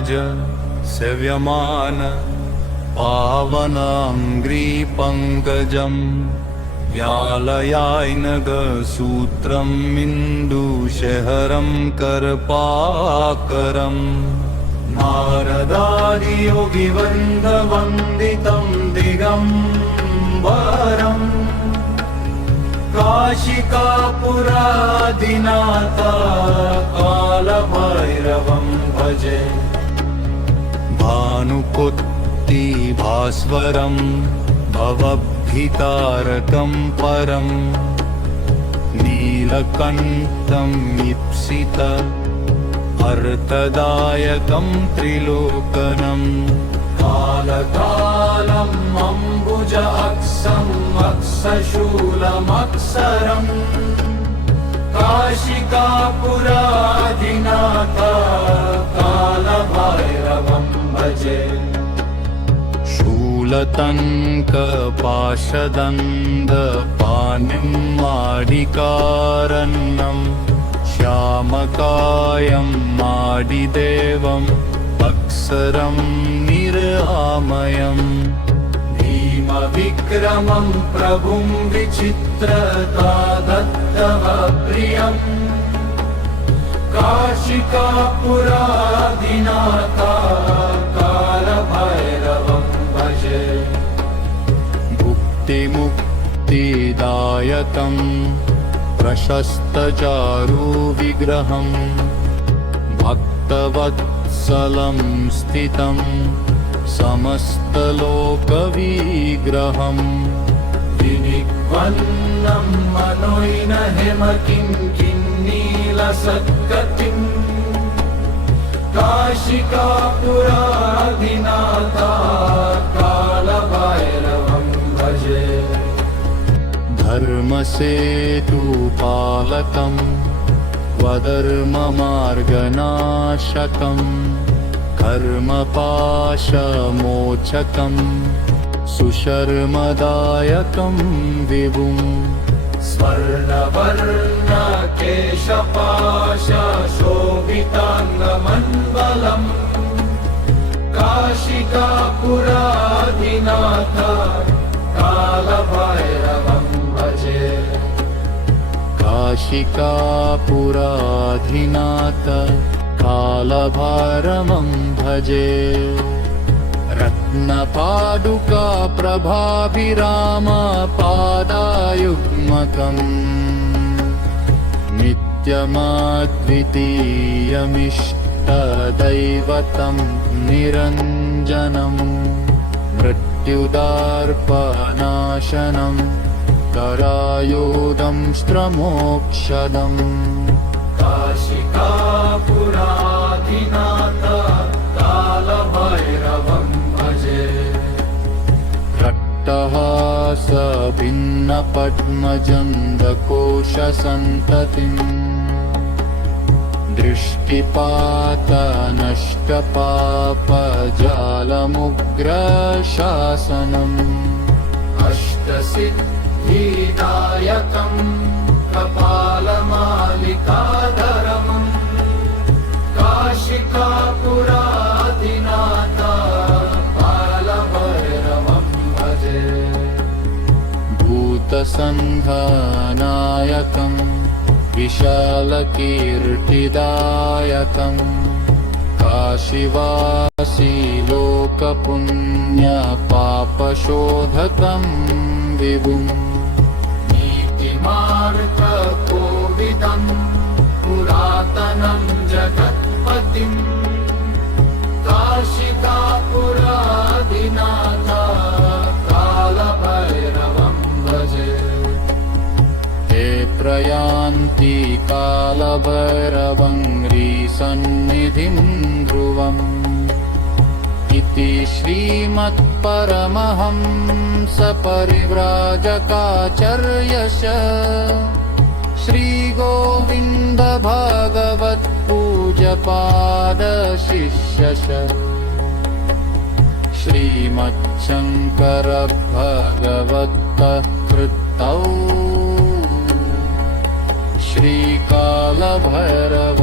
भज सेव्यमान पावनाङ्घ्रिपङ्कजं व्यालयायनगसूत्रम् इन्दुशहरं कर्पाकरम् नारदादियोगिवृन्दवन्दितं दिगम्बरम् काशिकापुरादिनाथ कालभैरवं भजे भानुपुत्तिभास्वरं भवभीतारकं परं नीलकण्ठं ईप्सित अर्थदायकं त्रिलोकनम् कालकालम् अम्बुज अक्षम् अक्षशूलमक्षरम् काशिकापुराधिनाथ कालभैरवं भजे शूलतङ्कपाशदण्डपाणिं माडिकारण्यम् श्यामकायं माडिदेवम् अक्षरं निरामयम् भीमविक्रमं प्रभुं विचित्रता दत्तवप्रियम् काशिकापुराधिनाथ कालभैरवं भजे भुक्तिमुक्तिदायकं प्रशस्तचारुविग्रहं भक्तवत्सलं स्थितं समस्तलोकविग्रहं विनिक्वन्नं मनोज्ञहेमकिङ्किन्नीलसद्गतिं काशिकापुराधिनाथ कालभैरवं भजे धर्मसेतुपालकं स्वधर्ममार्गनाशकं कर्मपाशमोचकं सुशर्मदायकं विभुं स्वर्णवर्णकेशपाशशोभिताङ्गमण्डलं काशिकापुराधिनाथ कालभैरवं भजे काशिकापुराधिनाथ कालभैरवं भजे रत्नपादुका प्रभाभिरामपादायुग्मकम् नित्यमद्वितीयमिष्टदैवतं निरञ्जनम् मृत्युदार्पनाशनम् करायुधं स्त्रमोक्षदम् काशिकापुराधिनाथ कालभैरवं भजे रक्तहासभिन्नपद्मजन्दकोशसन्ततिम् दृष्टिपातनष्टपापजालमुग्रशासनम् अष्टसिद्धिदायकं कपालमालिकाधरम् काशिकापुराधिनाथ कालभैरवं भजे भूतसन्धानायकं विशालकीर्तिदायकं काशीवासी लोकपुण्यपापशोधकं विभुं नीतिमार्गकोविदं पुरातनं जगत्पतिं काशिकापुराधिनाथ कालभैरवं भजे हे प्रयान्ति कालभैरवङ्घ्रिसन्निधिं ध्रुवम् इति श्रीमत्परमहंसपरिव्राजकाचार्यश श्रीगोविन्दभागवत्पूज्यपादशिष्यश श्रीमच्छङ्करभगवतः कृतौ श्रीकालभैरव